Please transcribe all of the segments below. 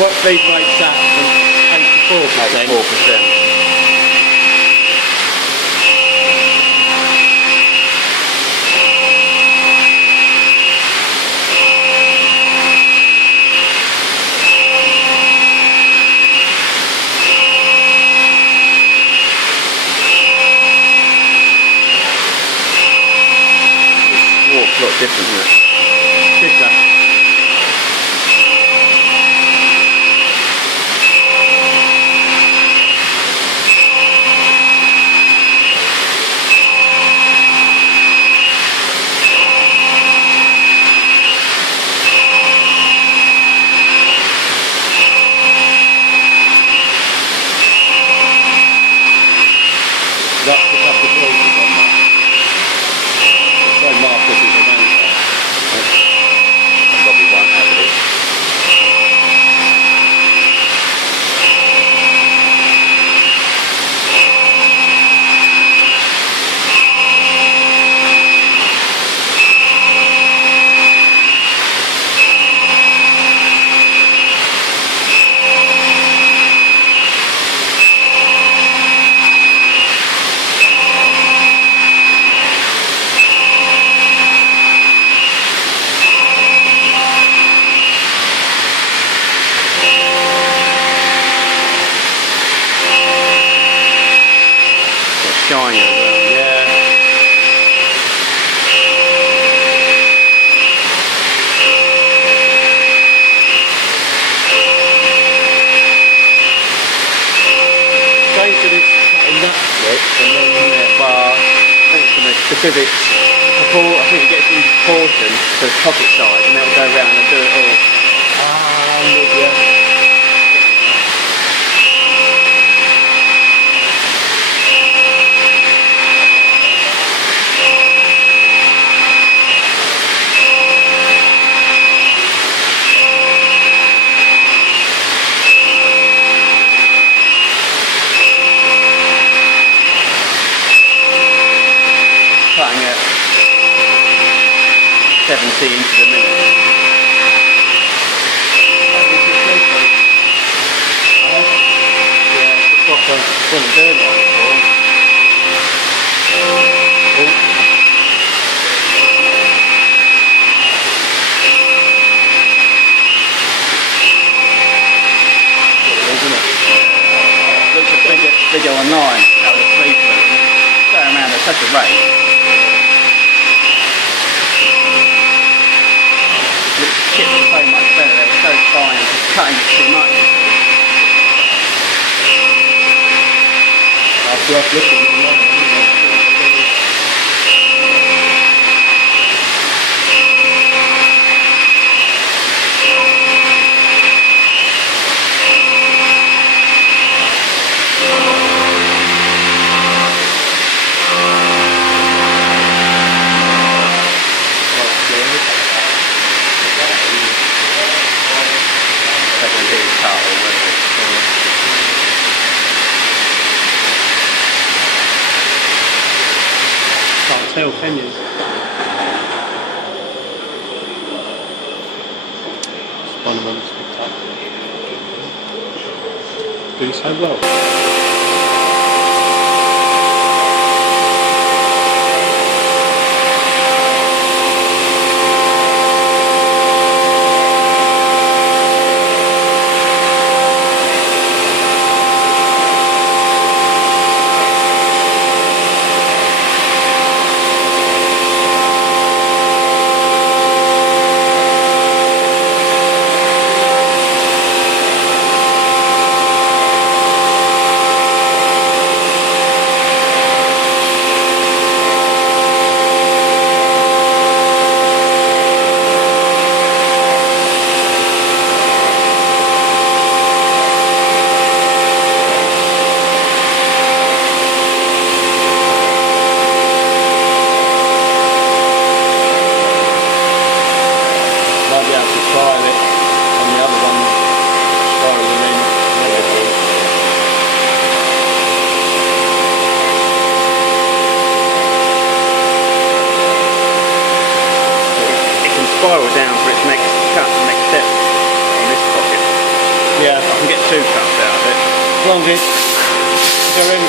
What feed rate's that? 84%? 84%. A lot different, isn't it? Bigger. Pick up the closures on that. It's like markers is around there. I probably won't have it. Shiny as well. Yeah. Change that it's cutting that switch and then Well, I think it's gonna, because it's I think it gets in proportion to the pocket size, and it'll go around and do it all. I'm with you. Cutting at 70 into the minute. Yeah, it's a proper, wasn't doing it before. Isn't it? Looks a video online how the Flute going around at such a rate. It chips so much better, they were so fine, just cutting it too much. After I've looked at it, can't tell, can you? It's one of them that's picked up. Doing so well. Yeah. I can get 2 cuts out of it. As long as they're in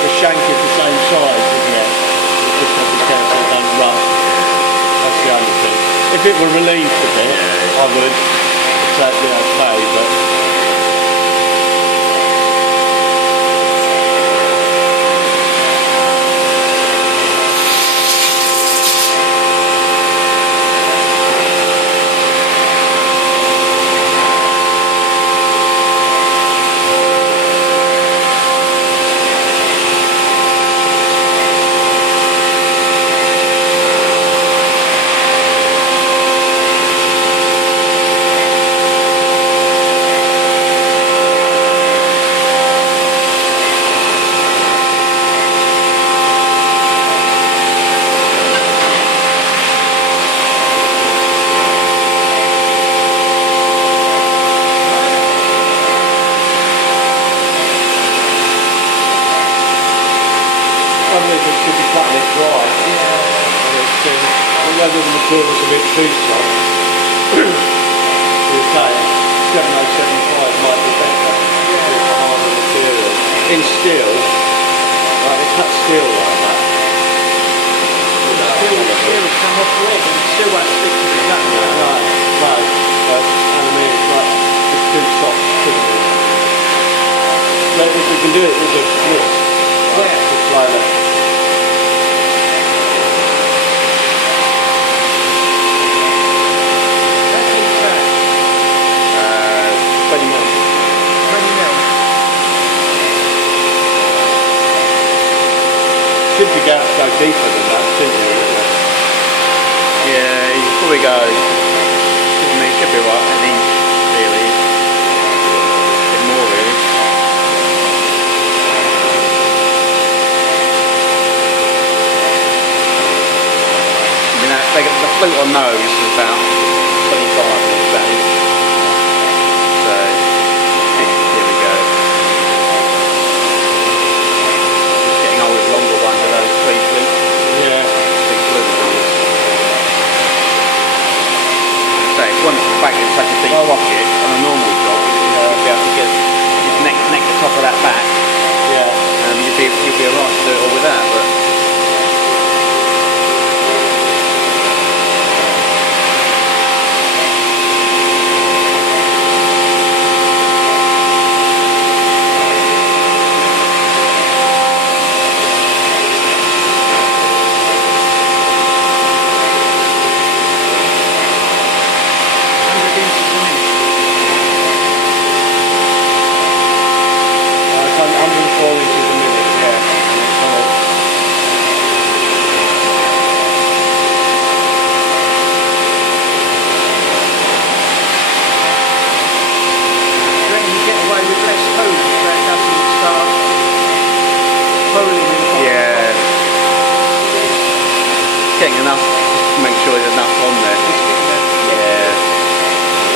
the shank is the same size, isn't it? You just have to be careful it don't rust. That's the only thing. If it were relieved a bit, I would say it'd be okay, but it should be cutting it dry. And whether the material's a bit too soft, you say 7075 might be better. It's a harder material. In steel, like they cut steel like that. Steel will come off the edge and it still won't stick to the cut. No, but aluminium's like it's too soft, couldn't it? But if we can do it with a flute, just like that. 20 mil. 20 mil. Should be go deeper than that, shouldn't you? Yeah, you can probably go. I mean, it should be right. I think really, a bit more really. I mean, the flute on nose is about 25 mil. That is. So here we go. Just getting on with longer ones of those 3 flutes. Yeah. 3 flute balls. So if once the back is such a deep pocket on a normal job, you'll be able to get neck the top of that back. Yeah. You'll be alright to do it all with that, but getting enough, just to make sure there's enough on there. Yeah.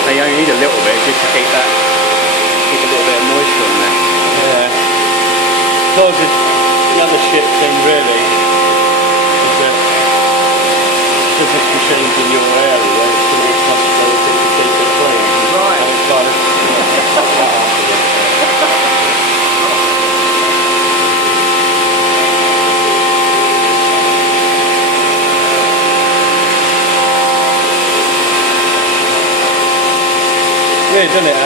So you only need a little bit just to keep a little bit of moisture on there. Yeah. So the other shit thing really is that because this machine's in your area, it's your responsibility to keep it clean. Right. And it's kind of weird, isn't it?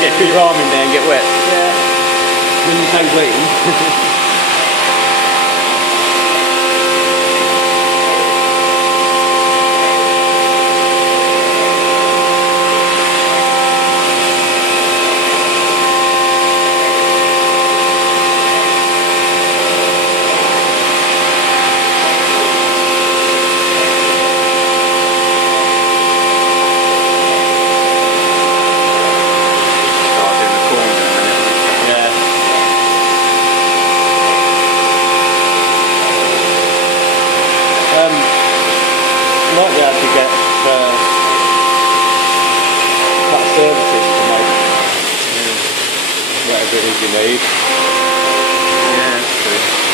Get your arm in there and get wet. Yeah. When you say wet. you need. Yeah, that's true.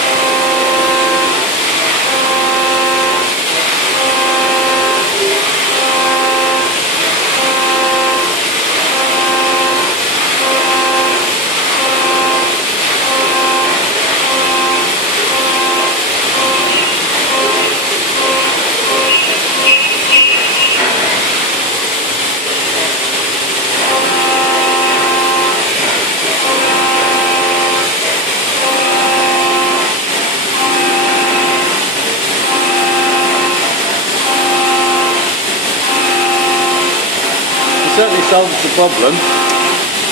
It certainly solves the problem.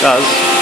Does.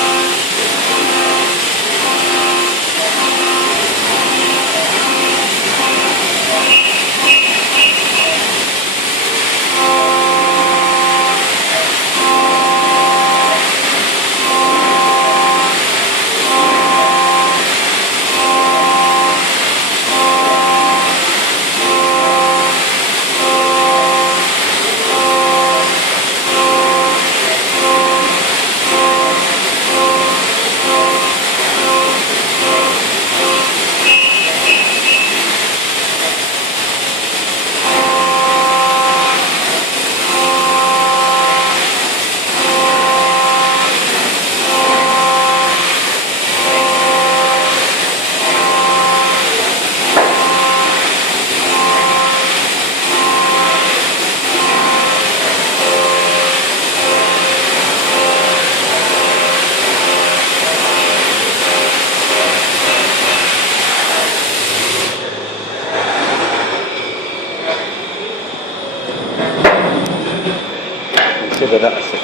Consider that a